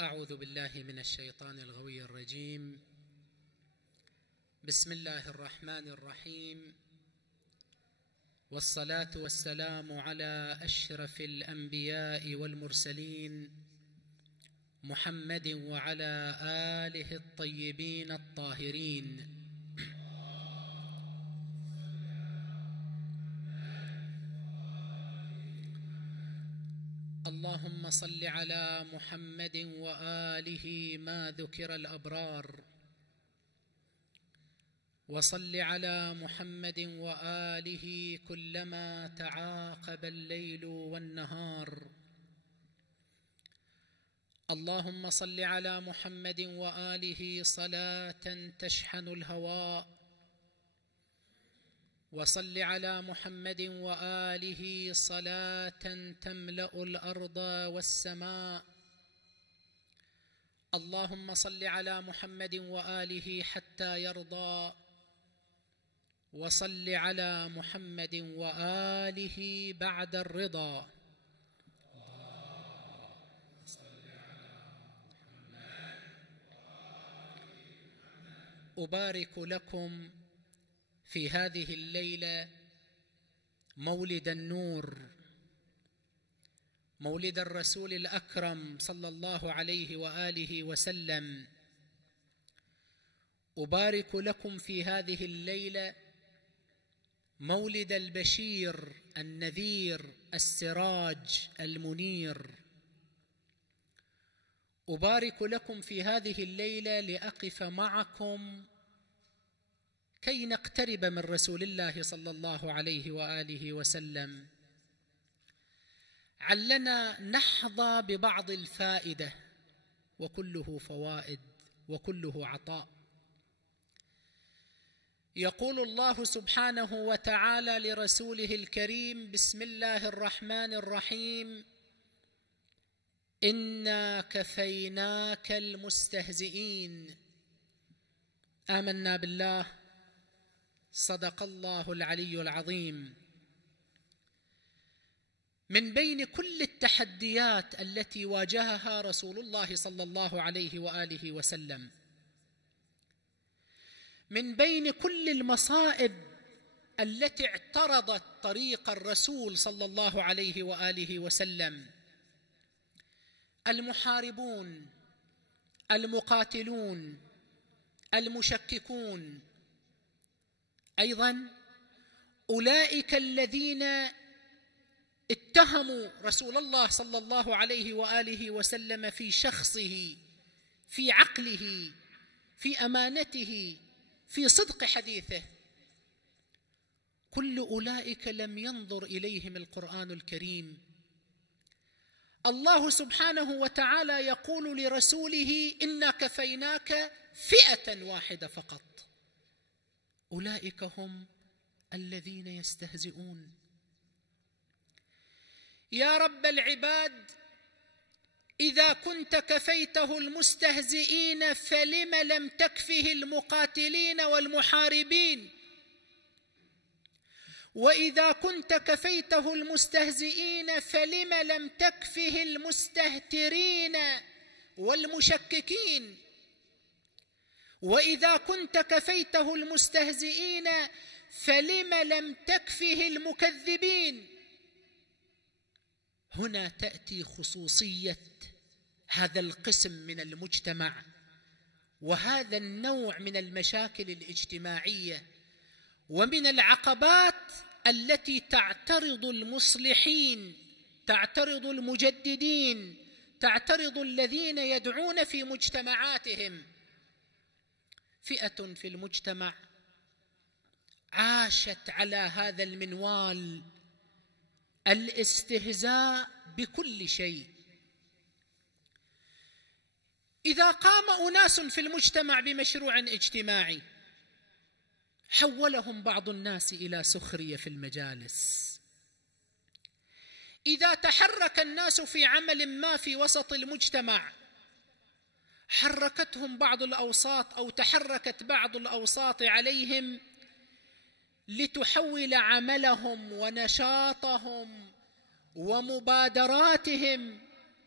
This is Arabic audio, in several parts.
أعوذ بالله من الشيطان الغوي الرجيم. بسم الله الرحمن الرحيم، والصلاة والسلام على أشرف الأنبياء والمرسلين محمد وعلى آله الطيبين الطاهرين. اللهم صل على محمد وآله ما ذكر الأبرار، وصل على محمد وآله كلما تعاقب الليل والنهار. اللهم صل على محمد وآله صلاة تشحن الهواء، وصل على محمد وآله صلاة تملأ الأرض والسماء. اللهم صل على محمد وآله حتى يرضى، وصل على محمد وآله بعد الرضا. أبارك لكم في هذه الليلة مولد النور، مولد الرسول الأكرم صلى الله عليه وآله وسلم. أبارك لكم في هذه الليلة مولد البشير النذير السراج المنير. أبارك لكم في هذه الليلة لأقف معكم كي نقترب من رسول الله صلى الله عليه وآله وسلم، علنا نحظى ببعض الفائدة، وكله فوائد وكله عطاء. يقول الله سبحانه وتعالى لرسوله الكريم: بسم الله الرحمن الرحيم، إنا كفيناك المستهزئين. آمنا بالله، صدق الله العلي العظيم. من بين كل التحديات التي واجهها رسول الله صلى الله عليه وآله وسلم، من بين كل المصائب التي اعترضت طريق الرسول صلى الله عليه وآله وسلم، المحاربون، المقاتلون، المشككون، أيضا أولئك الذين اتهموا رسول الله صلى الله عليه وآله وسلم في شخصه، في عقله، في أمانته، في صدق حديثه. كل أولئك لم ينظر إليهم القرآن الكريم. الله سبحانه وتعالى يقول لرسوله: إنا كفيناك فئة واحدة فقط. أولئك هم الذين يستهزئون. يا رب العباد، إذا كنت كفيته المستهزئين فلم لم تكفه المقاتلين والمحاربين؟ وإذا كنت كفيته المستهزئين فلم لم تكفه المستهترين والمشككين؟ وإذا كنت كفيته المستهزئين فلم لم تكفه المكذبين؟ هنا تأتي خصوصية هذا القسم من المجتمع وهذا النوع من المشاكل الاجتماعية ومن العقبات التي تعترض المصلحين، تعترض المجددين، تعترض الذين يدعون في مجتمعاتهم. فئة في المجتمع عاشت على هذا المنوال، الاستهزاء بكل شيء. إذا قام أناس في المجتمع بمشروع اجتماعي حولهم بعض الناس إلى سخرية في المجالس. إذا تحرك الناس في عمل ما في وسط المجتمع حركتهم بعض الأوساط أو تحركت بعض الأوساط عليهم لتحول عملهم ونشاطهم ومبادراتهم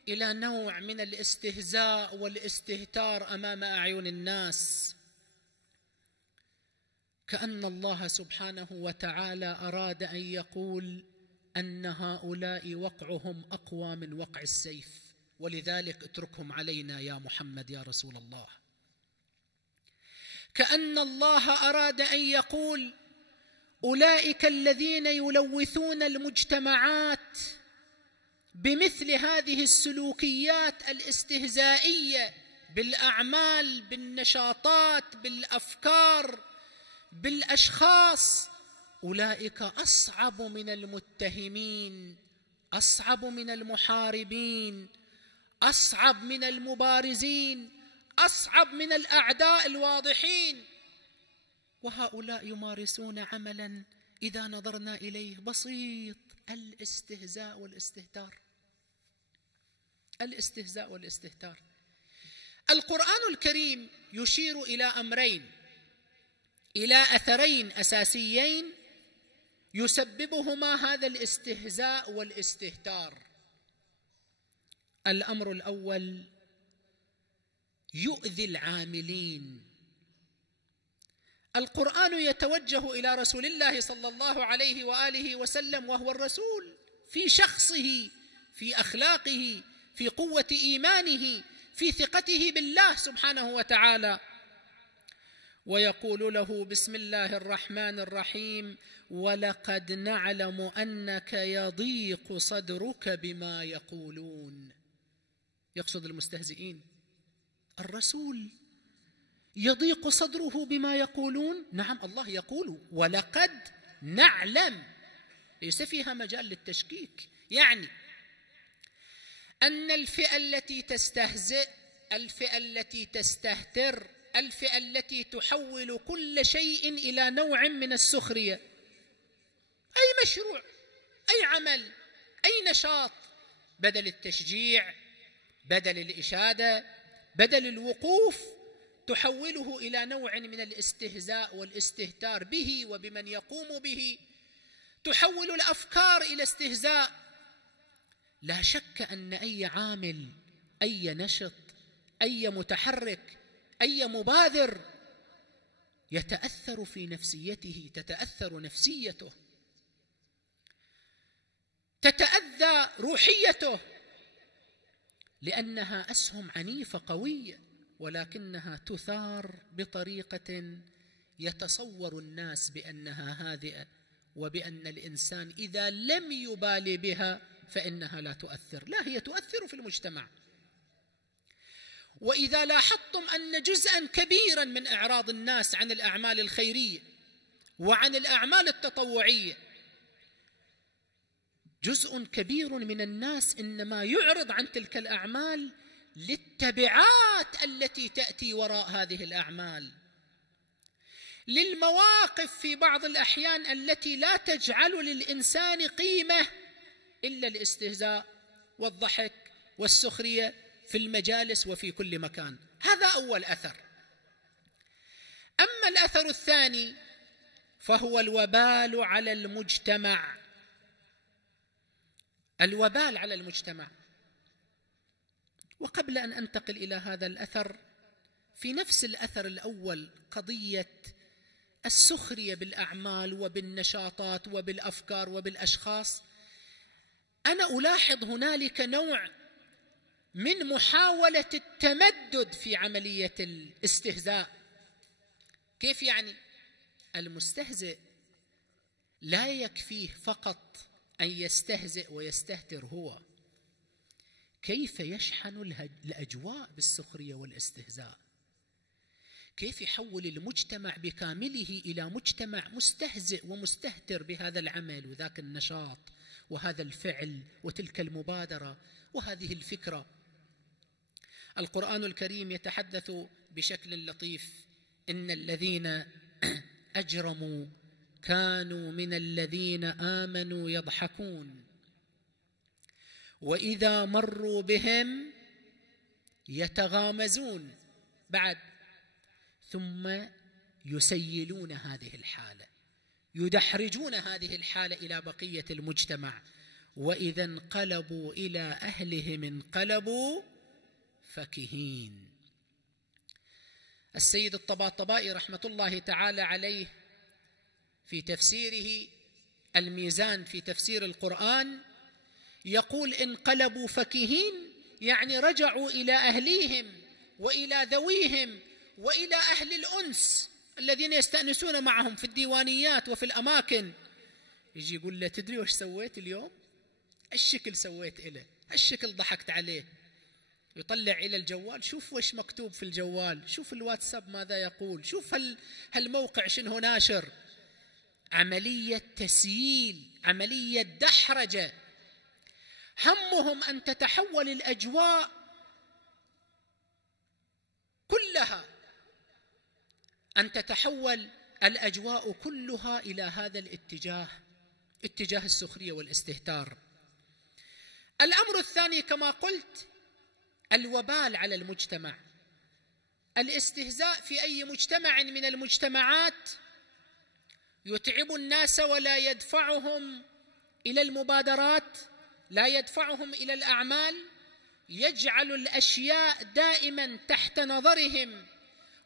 إلى نوع من الاستهزاء والاستهتار أمام أعين الناس، كأن الله سبحانه وتعالى أراد أن يقول أن هؤلاء وقعهم أقوى من وقع السيف، ولذلك اتركهم علينا يا محمد يا رسول الله. كأن الله أراد أن يقول أولئك الذين يلوثون المجتمعات بمثل هذه السلوكيات الاستهزائية بالأعمال، بالنشاطات، بالأفكار، بالأشخاص، أولئك أصعب من المتهمين، أصعب من المحاربين، أصعب من المبارزين، أصعب من الأعداء الواضحين. وهؤلاء يمارسون عملا إذا نظرنا إليه بسيط، الاستهزاء والاستهتار. الاستهزاء والاستهتار. القرآن الكريم يشير إلى أمرين، إلى أثرين أساسيين يسببهما هذا الاستهزاء والاستهتار. الأمر الأول يؤذي العاملين. القرآن يتوجه إلى رسول الله صلى الله عليه وآله وسلم، وهو الرسول في شخصه، في أخلاقه، في قوة إيمانه، في ثقته بالله سبحانه وتعالى، ويقول له بسم الله الرحمن الرحيم: ولقد نعلم أنك يضيق صدرك بما يقولون. يقصد المستهزئين. الرسول يضيق صدره بما يقولون؟ نعم، الله يقول ولقد نعلم، ليس فيها مجال للتشكيك. يعني أن الفئة التي تستهزئ، الفئة التي تستهتر، الفئة التي تحول كل شيء إلى نوع من السخرية، أي مشروع، أي عمل، أي نشاط، بدل التشجيع، بدل الإشادة، بدل الوقوف، تحوله إلى نوع من الاستهزاء والاستهتار به وبمن يقوم به، تحول الأفكار إلى استهزاء. لا شك أن أي عامل، أي نشط، أي متحرك، أي مبادر يتأثر في نفسيته، تتأثر نفسيته، تتأذى روحيته، لأنها أسهم عنيفة قوية، ولكنها تثار بطريقة يتصور الناس بأنها هادئة، وبأن الإنسان إذا لم يبالي بها فإنها لا تؤثر. لا، هي تؤثر في المجتمع. وإذا لاحظتم أن جزءا كبيرا من إعراض الناس عن الأعمال الخيرية وعن الأعمال التطوعية، جزء كبير من الناس إنما يعرض عن تلك الأعمال للتبعات التي تأتي وراء هذه الأعمال، للمواقف في بعض الأحيان التي لا تجعل للإنسان قيمة إلا الاستهزاء والضحك والسخرية في المجالس وفي كل مكان. هذا أول أثر. أما الأثر الثاني فهو الوبال على المجتمع. الوبال على المجتمع. وقبل أن أنتقل إلى هذا الأثر، في نفس الأثر الأول قضية السخرية بالأعمال وبالنشاطات وبالأفكار وبالأشخاص، أنا ألاحظ هنالك نوع من محاولة التمدد في عملية الاستهزاء. كيف يعني؟ المستهزئ لا يكفيه فقط أن يستهزئ ويستهتر هو، كيف يشحن الأجواء بالسخرية والاستهزاء، كيف يحول المجتمع بكامله إلى مجتمع مستهزئ ومستهتر بهذا العمل وذاك النشاط وهذا الفعل وتلك المبادرة وهذه الفكرة. القرآن الكريم يتحدث بشكل لطيف: إن الذين أجرموا كانوا من الذين آمنوا يضحكون وإذا مروا بهم يتغامزون، بعد ثم يسيلون هذه الحالة، يدحرجون هذه الحالة إلى بقية المجتمع، وإذا انقلبوا إلى أهلهم انقلبوا فكهين. السيد الطباطبائي رحمة الله تعالى عليه في تفسيره الميزان في تفسير القرآن يقول انقلبوا فكهين، يعني رجعوا إلى أهليهم وإلى ذويهم وإلى أهل الأنس الذين يستأنسون معهم في الديوانيات وفي الأماكن. يجي يقول له تدري وش سويت اليوم؟ الشكل سويت إله، الشكل ضحكت عليه. يطلع إلى الجوال، شوف وش مكتوب في الجوال، شوف الواتساب ماذا يقول، شوف هالموقع شنو ناشر. عملية تسييل، عملية دحرجة. همهم أن تتحول الأجواء كلها، أن تتحول الأجواء كلها إلى هذا الاتجاه، اتجاه السخرية والاستهتار. الأمر الثاني كما قلت الوبال على المجتمع. الاستهزاء في أي مجتمع من المجتمعات يتعب الناس ولا يدفعهم إلى المبادرات، لا يدفعهم إلى الأعمال، يجعل الأشياء دائما تحت نظرهم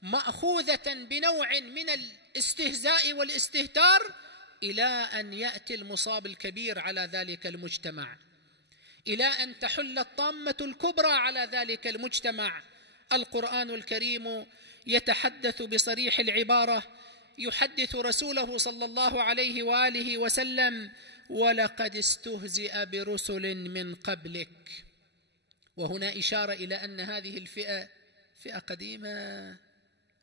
مأخوذة بنوع من الاستهزاء والاستهتار، إلى أن يأتي المصاب الكبير على ذلك المجتمع، إلى أن تحل الطامة الكبرى على ذلك المجتمع. القرآن الكريم يتحدث بصريح العبارة، يحدث رسوله صلى الله عليه وآله وسلم: ولقد استهزئ برسل من قبلك. وهنا إشارة إلى أن هذه الفئة فئة قديمة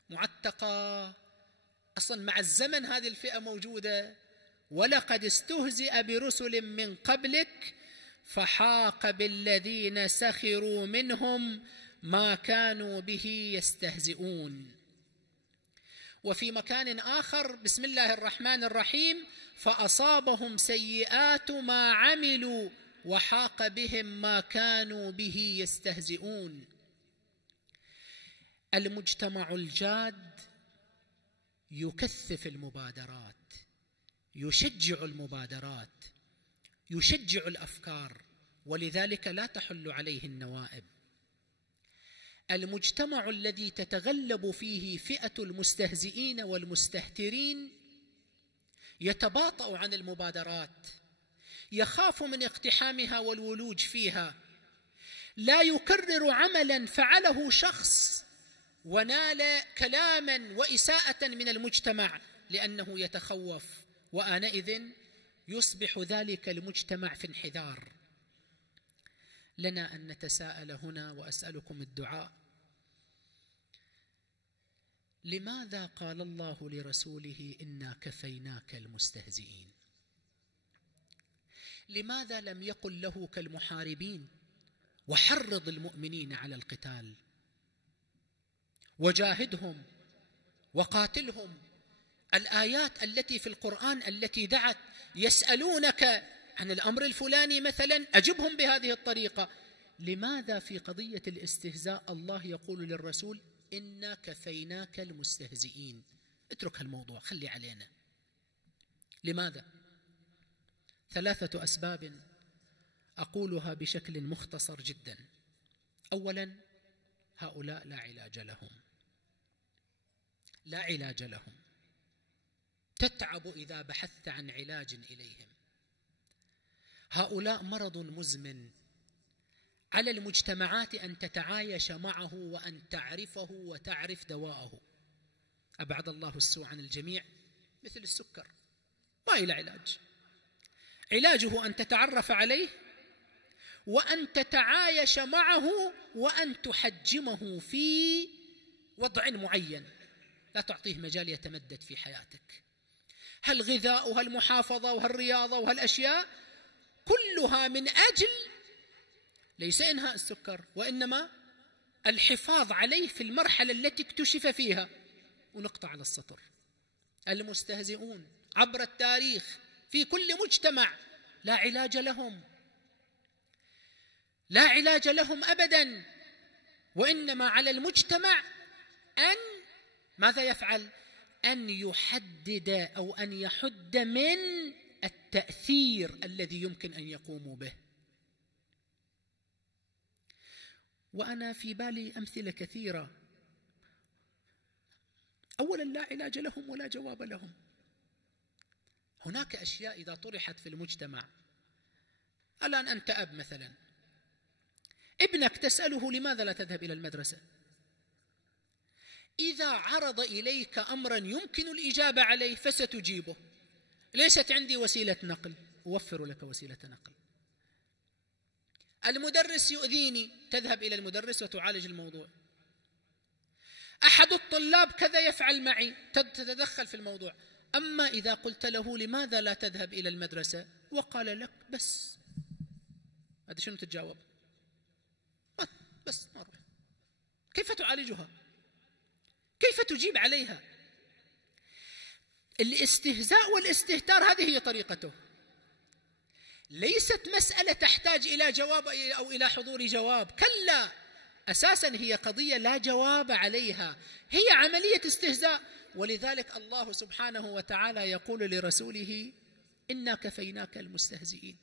معتقة، أصلا مع الزمن هذه الفئة موجودة. ولقد استهزئ برسل من قبلك فحاق بالذين سخروا منهم ما كانوا به يستهزئون. وفي مكان آخر بسم الله الرحمن الرحيم: فأصابهم سيئات ما عملوا وحاق بهم ما كانوا به يستهزئون. المجتمع الجاد يكثف المبادرات، يشجع المبادرات، يشجع الأفكار، ولذلك لا تحل عليه النوائب. المجتمع الذي تتغلب فيه فئة المستهزئين والمستهترين يتباطأ عن المبادرات، يخاف من اقتحامها والولوج فيها، لا يكرر عملا فعله شخص ونال كلاما وإساءة من المجتمع لأنه يتخوف، وآنئذ يصبح ذلك المجتمع في انحدار. لنا أن نتساءل هنا، وأسألكم الدعاء: لماذا قال الله لرسوله إنا كفيناك المستهزئين؟ لماذا لم يقل له كالمحاربين وحرض المؤمنين على القتال وجاهدهم وقاتلهم؟ الآيات التي في القرآن التي دعت يسألونك عن الأمر الفلاني مثلا أجبهم بهذه الطريقة. لماذا في قضية الاستهزاء الله يقول للرسول إنا كفيناك المستهزئين؟ اترك هالموضوع، خلي علينا. لماذا؟ 3 أسباب أقولها بشكل مختصر جدا. أولا، هؤلاء لا علاج لهم، لا علاج لهم. تتعب إذا بحثت عن علاج إليهم. هؤلاء مرض مزمن، على المجتمعات أن تتعايش معه وأن تعرفه وتعرف دواءه. أبعد الله السوء عن الجميع. مثل السكر ما إلى علاج، علاجه أن تتعرف عليه وأن تتعايش معه وأن تحجمه في وضع معين، لا تعطيه مجال يتمدد في حياتك. هالغذاء وهالمحافظة وهالرياضة وهالأشياء كلها من أجل ليس إنهاء السكر، وإنما الحفاظ عليه في المرحلة التي اكتشف فيها. ونقطة على السطر: المستهزئون عبر التاريخ في كل مجتمع لا علاج لهم، لا علاج لهم أبدا. وإنما على المجتمع أن ماذا يفعل؟ أن يحدد أو أن يحد من التأثير الذي يمكن أن يقوموا به. وأنا في بالي أمثلة كثيرة. أولا، لا علاج لهم ولا جواب لهم. هناك أشياء إذا طرحت في المجتمع، الآن أنت أب مثلا، ابنك تسأله لماذا لا تذهب إلى المدرسة؟ إذا عرض إليك أمرا يمكن الإجابة عليه فستجيبه. ليست عندي وسيلة نقل، أوفر لك وسيلة نقل. المدرس يؤذيني، تذهب إلى المدرس وتعالج الموضوع. أحد الطلاب كذا يفعل معي، تتدخل في الموضوع. أما إذا قلت له لماذا لا تذهب إلى المدرسة وقال لك بس، هذا شنو تتجاوب؟ بس ما أروح. كيف تعالجها؟ كيف تجيب عليها؟ الاستهزاء والاستهتار هذه هي طريقته. ليست مسألة تحتاج إلى جواب أو إلى حضور جواب، كلا، أساسا هي قضية لا جواب عليها، هي عملية استهزاء. ولذلك الله سبحانه وتعالى يقول لرسوله: إنا كفيناك المستهزئين.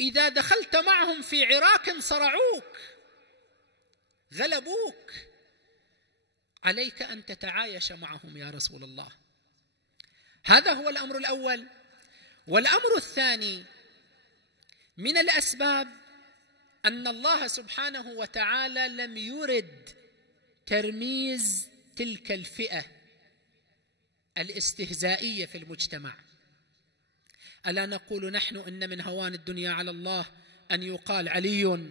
إذا دخلت معهم في عراك صرعوك، غلبوك، عليك أن تتعايش معهم يا رسول الله. هذا هو الأمر الأول. والأمر الثاني من الأسباب أن الله سبحانه وتعالى لم يرد ترميز تلك الفئة الاستهزائية في المجتمع. ألا نقول نحن إن من هوان الدنيا على الله أن يقال علي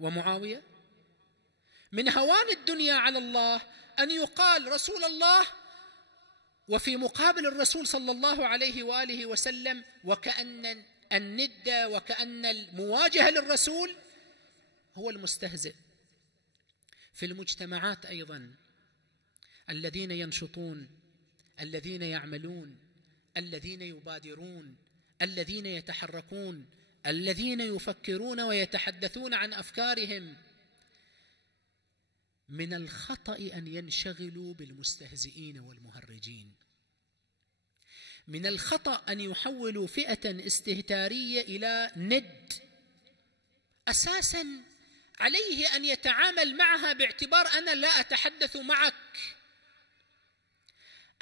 ومعاوية؟ من هوان الدنيا على الله أن يقال رسول الله، وفي مقابل الرسول صلى الله عليه وآله وسلم، وكأن الند وكأن المواجهة للرسول هو المستهزئ. في المجتمعات أيضا الذين ينشطون، الذين يعملون، الذين يبادرون، الذين يتحركون، الذين يفكرون ويتحدثون عن أفكارهم، من الخطأ أن ينشغلوا بالمستهزئين والمهرجين. من الخطأ أن يحولوا فئة استهتارية إلى ند. أساساً عليه أن يتعامل معها باعتبار أنا لا أتحدث معك،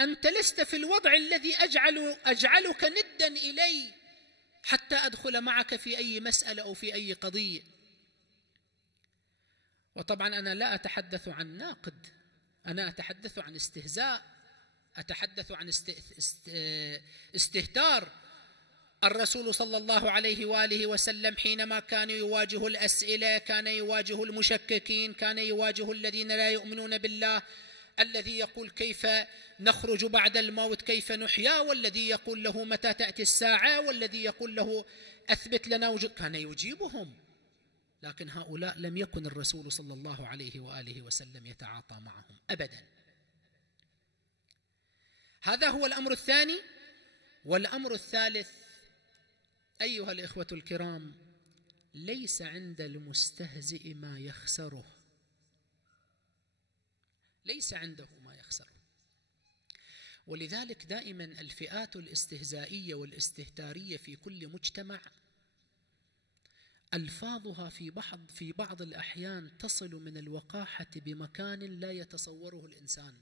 أنت لست في الوضع الذي أجعلك ندا إلي حتى أدخل معك في أي مسألة أو في أي قضية. وطبعا أنا لا أتحدث عن ناقد، أنا أتحدث عن استهزاء، أتحدث عن استهتار. الرسول صلى الله عليه وآله وسلم حينما كان يواجه الأسئلة، كان يواجه المشككين، كان يواجه الذين لا يؤمنون بالله، الذي يقول كيف نخرج بعد الموت، كيف نحيا، والذي يقول له متى تأتي الساعة، والذي يقول له أثبت لنا وجود، كان يجيبهم. لكن هؤلاء لم يكن الرسول صلى الله عليه وآله وسلم يتعاطى معهم أبدا. هذا هو الأمر الثاني. والأمر الثالث أيها الإخوة الكرام، ليس عند المستهزئ ما يخسره، ليس عنده ما يخسره. ولذلك دائما الفئات الاستهزائية والاستهتارية في كل مجتمع ألفاظها في بعض الأحيان تصل من الوقاحة بمكان لا يتصوره الإنسان،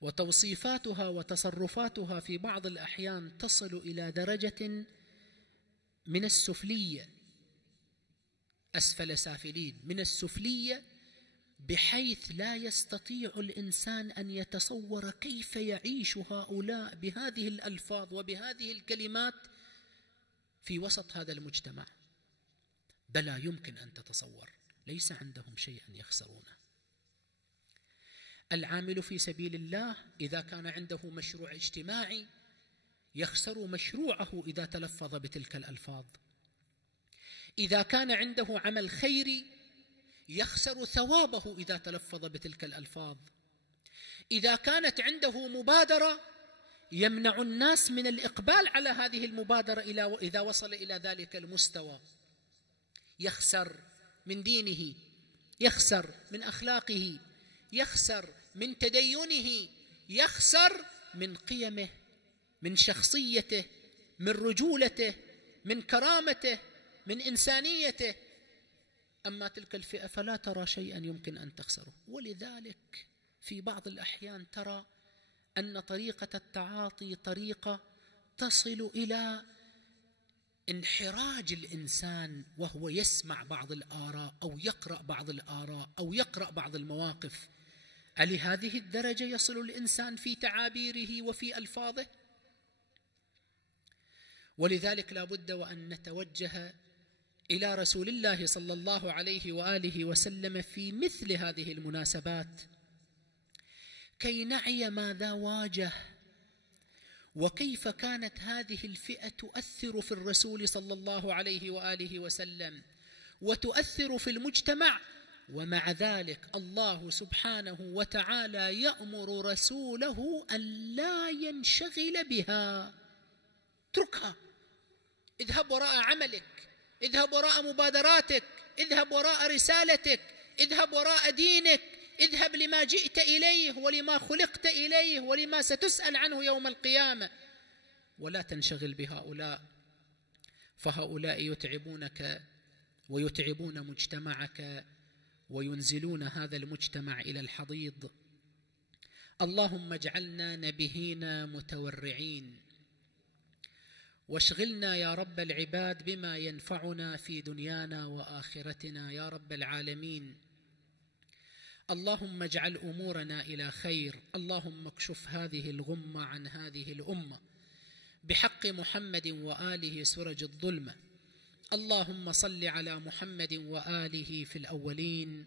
وتوصيفاتها وتصرفاتها في بعض الأحيان تصل إلى درجة من السفلية، أسفل سافلين، من السفلية، بحيث لا يستطيع الإنسان أن يتصور كيف يعيش هؤلاء بهذه الألفاظ وبهذه الكلمات في وسط هذا المجتمع. بلى يمكن أن تتصور، ليس عندهم شيئا يخسرونه. العامل في سبيل الله إذا كان عنده مشروع اجتماعي يخسر مشروعه إذا تلفظ بتلك الألفاظ. إذا كان عنده عمل خيري يخسر ثوابه إذا تلفظ بتلك الألفاظ. إذا كانت عنده مبادرة يمنع الناس من الإقبال على هذه المبادرة إذا وصل إلى ذلك المستوى. يخسر من دينه، يخسر من أخلاقه، يخسر من تدينه، يخسر من قيمه، من شخصيته، من رجولته، من كرامته، من إنسانيته. أما تلك الفئة فلا ترى شيئا يمكن أن تخسره. ولذلك في بعض الأحيان ترى أن طريقة التعاطي طريقة تصل إلى انحراج الإنسان وهو يسمع بعض الآراء أو يقرأ بعض الآراء أو يقرأ بعض المواقف. ألهذه الدرجة يصل الإنسان في تعابيره وفي ألفاظه؟ ولذلك لا بد وأن نتوجه إلى رسول الله صلى الله عليه وآله وسلم في مثل هذه المناسبات كي نعي ماذا واجه، وكيف كانت هذه الفئة تؤثر في الرسول صلى الله عليه وآله وسلم وتؤثر في المجتمع. ومع ذلك الله سبحانه وتعالى يأمر رسوله أن لا ينشغل بها. اتركها، اذهب وراء عملك، اذهب وراء مبادراتك، اذهب وراء رسالتك، اذهب وراء دينك، اذهب لما جئت إليه ولما خلقت إليه ولما ستسأل عنه يوم القيامة. ولا تنشغل بهؤلاء، فهؤلاء يتعبونك ويتعبون مجتمعك وينزلون هذا المجتمع إلى الحضيض. اللهم اجعلنا نبيهين متورعين، واشغلنا يا رب العباد بما ينفعنا في دنيانا وآخرتنا يا رب العالمين. اللهم اجعل أمورنا إلى خير. اللهم اكشف هذه الغمة عن هذه الأمة بحق محمد وآله سرج الظلمة. اللهم صل على محمد وآله في الأولين،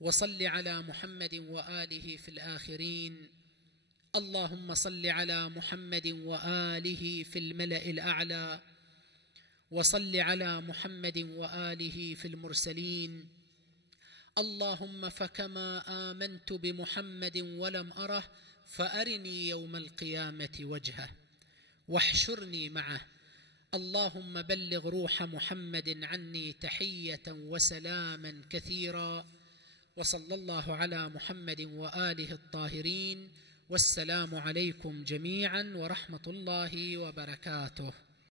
وصل على محمد وآله في الآخرين. اللهم صل على محمد وآله في الملأ الأعلى، وصل على محمد وآله في المرسلين. اللهم فكما آمنت بمحمد ولم أره فأرني يوم القيامة وجهه واحشرني معه. اللهم بلغ روح محمد عني تحية وسلاما كثيرا. وصلى الله على محمد وآله الطاهرين. والسلام عليكم جميعا ورحمة الله وبركاته.